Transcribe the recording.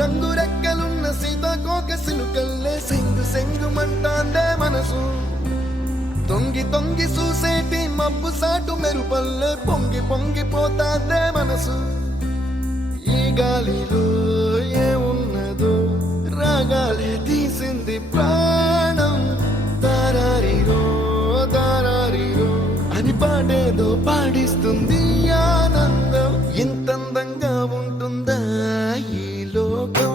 రంగు రెక్కలున్న సీతాకోక సిలుకల్లే సెంగు సెంగుమంటాందే మనసు తొంగి తొంగి చూసేటి మబ్బు సాటు మెరుపల్లే పొంగి పొంగిపోతాందే మనసు ఈ గాలిలో ఏమున్నదో రాగాలే తీసింది ప్రాణం దారారిరో దారారిరో అని పాడేదో పాడిస్తుంది ఆనందం ఇంతందంగా ఉంటుందా ఈ లోకం